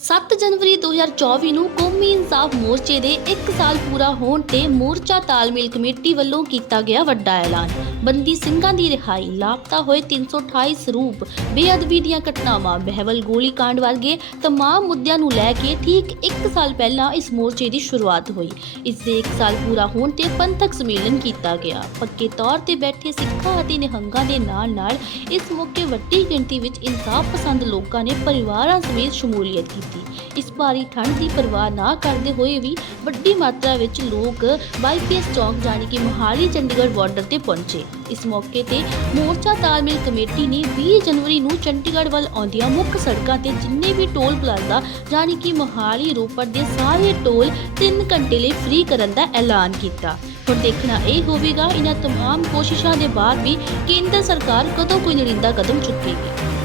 7 ਜਨਵਰੀ 2024 ਨੂੰ ਕੌਮੀ ਇਨਸਾਫ ਮੋਰਚੇ ਦੇ 1 ਸਾਲ ਪੂਰਾ ਹੋਣ ਤੇ ਮੋਰਚਾ ਤਾਲਮੇਲ ਕਮੇਟੀ ਵੱਲੋਂ ਕੀਤਾ ਗਿਆ ਵੱਡਾ ਐਲਾਨ। ਬੰਦੀ ਸਿੰਘਾਂ ਦੀ ਰਿਹਾਈ, ਲਾਪਤਾ ਹੋਏ 328 ਸਰੂਪ, ਬੇਅਦਬੀ ਦੀਆਂ ਘਟਨਾਵਾਂ, ਬਹਿਵਲ ਗੋਲੀकांड ਵਰਗੇ ਤਮਾਮ ਮੁੱਦਿਆਂ ਨੂੰ ਲੈ ਕੇ ਠੀਕ 1 ਸਾਲ ਪਹਿਲਾਂ ਇਸ ਮੋਰਚੇ ਦੀ ਸ਼ੁਰੂਆਤ ਹੋਈ। ਇਸ ਦੇ 1 ਸਾਲ ਪੂਰਾ ਹੋਣ ਤੇ ਪੰਥਕ ਸੰਮੇਲਨ ਕੀਤਾ ਗਿਆ। ਪੱਕੇ ਤੌਰ ਤੇ ਬੈਠੇ ਸਿੱਖਾਂ ਅਤੇ ਨਿਹੰਗਾਂ ਦੇ ਨਾਲ ਨਾਲ ਇਸ ਮੌਕੇ ਵੱਡੀ ਗਿਣਤੀ ਵਿੱਚ ਇਨਸਾਫ ਪਸੰਦ ਲੋਕਾਂ ਨੇ ਪਰਿਵਾਰਾਂ ਸਮੇਤ ਸ਼ਮੂਲੀਅਤ ਕੀਤੀ। ਕੀਤੀ ਇਸ ਭਾਰੀ ਠੰਡ ਦੀ ਪਰਵਾਹ ਨਾ ਕਰਦੇ ਹੋਏ ਵੀ ਵੱਡੀ ਮਾਤਰਾ ਵਿੱਚ ਲੋਕ ਬਾਈਪੀਐਸ ਚੌਂਕ ਜਾਣੀ ਕਿ ਮੋਹਾਲੀ ਚੰਡੀਗੜ੍ਹ ਬਾਰਡਰ ਤੇ ਪਹੁੰਚੇ ਇਸ ਮੌਕੇ ਤੇ ਮੋਰਚਾ ਤਾਲਮੇਲ ਕਮੇਟੀ ਨੇ 20 ਜਨਵਰੀ ਨੂੰ ਚੰਡੀਗੜ੍ਹ ਵੱਲ ਆਉਂਦੀਆਂ ਮੁੱਖ ਸੜਕਾਂ ਤੇ ਜਿੰਨੇ ਵੀ ਟੋਲ ਪਲਾਜ਼ਾ ਜਾਣੀ ਕਿ ਮੋਹਾਲੀ ਰੋਪੜ ਦੇ ਸਾਰੇ ਟੋਲ 3 ਘੰਟੇ ਲਈ ਫ੍ਰੀ ਕਰਨ ਦਾ ਐਲਾਨ ਕੀਤਾ ਹੁਣ ਦੇਖਣਾ ਇਹ ਹੋਵੇਗਾ ਇਹਨਾਂ तमाम ਕੋਸ਼ਿਸ਼ਾਂ ਦੇ ਬਾਅਦ ਵੀ ਕੇਂਦਰ ਸਰਕਾਰ ਕਦੋਂ ਕੋਈ ਨੜਿੰਦਾ ਕਦਮ ਚੁੱਕੇਗੀ